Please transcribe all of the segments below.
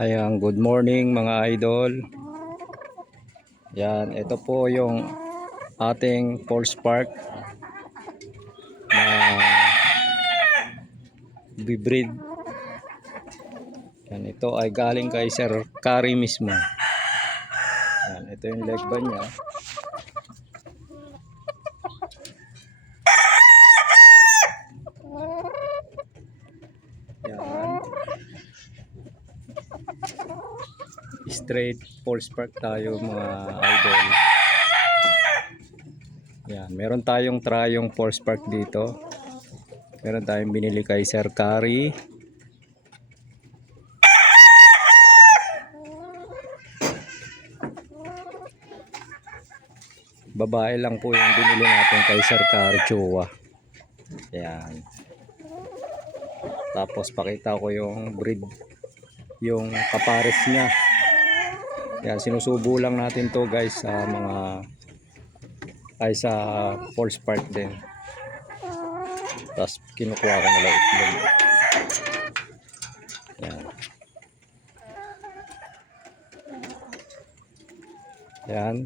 Ayan, good morning mga idol. Yan, ito po yung ating Force Park na bibreed. Yan, ito ay galing kay Sir Kari mismo. Yan, ito yung leg band niya. Yan. Straight Force Park tayo mga idol. Yan, meron tayong trayong Force Park dito. Meron tayong binili kay Sir Kari. Babae lang po yung binili natin kay Sir Kari Chua. Yan. Tapos pakita ko yung breed, yung kapares niya. Yan, sinusubo lang natin to guys sa mga ay sa Force Park din. Tapos kinukuha ko na itlog. Yan. Yan.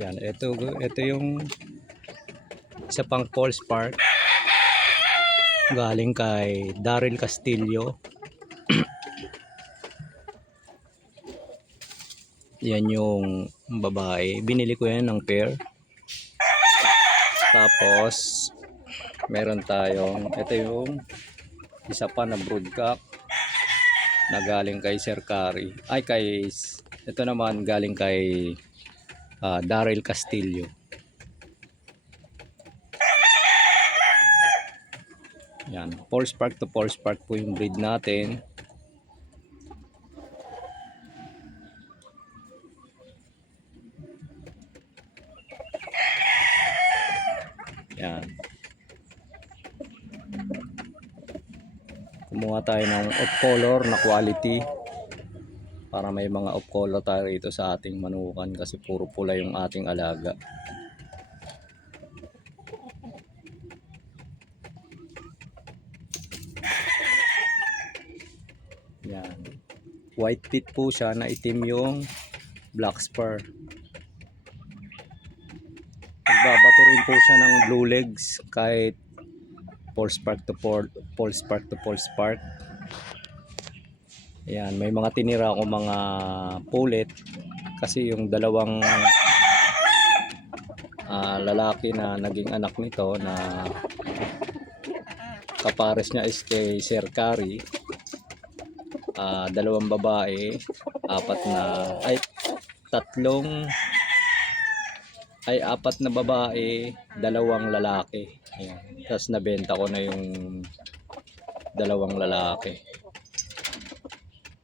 Yan, ito yung isa pang Force Park galing kay Daryl Castillo. Yan yung babae, binili ko yan ng pair. Tapos meron tayong ito yung isa pa na broodcock na galing kay Sir Kari, ito naman galing kay Daryl Castillo. Yan, Force Park to Force Park po yung breed natin. Yan. Kumuha tayo ng off color na quality para may mga off color tayo rito sa ating manukan kasi puro pula yung ating alaga. Yan. White pit po siya na itim yung black spur. Nagbabato rin po siya ng blue legs kahit Force Park to Force Park. Yan, may mga tinira ako mga pulit kasi yung dalawang lalaki na naging anak nito na kapares niya is kay Sir Kari. Dalawang babae, apat na babae, dalawang lalaki. Ayan. Tapos nabenta ko na yung dalawang lalaki.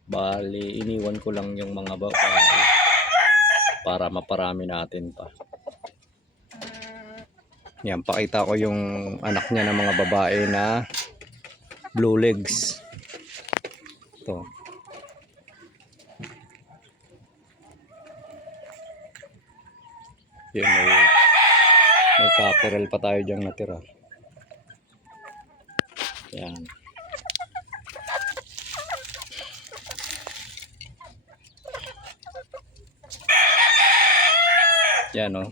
Bali, iniwan ko lang yung mga babae para maparami natin pa. Yan, pakita ko yung anak niya ng mga babae na blue legs. Ito. Yan, may cockerel pa tayo diyang natira. Yan. Yan o.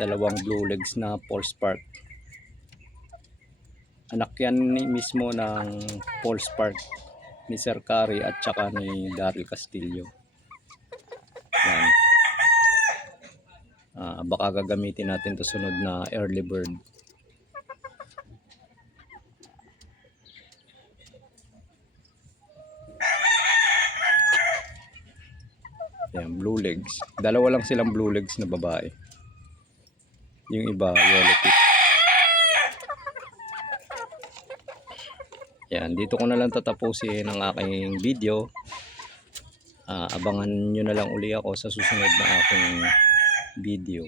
Dalawang blue legs na Force Park. Anak yan mismo ng Force Park ni Sir Kari at saka ni Daryl Castillo. Yan. Baka gagamitin natin to sunod na early bird. Yan, blue legs. Dalawa lang silang blue legs na babae. Yung iba, yellow pit. Yan, dito ko na lang tatapusin ang aking video. Abangan nyo na lang uli ako sa susunod na aking video.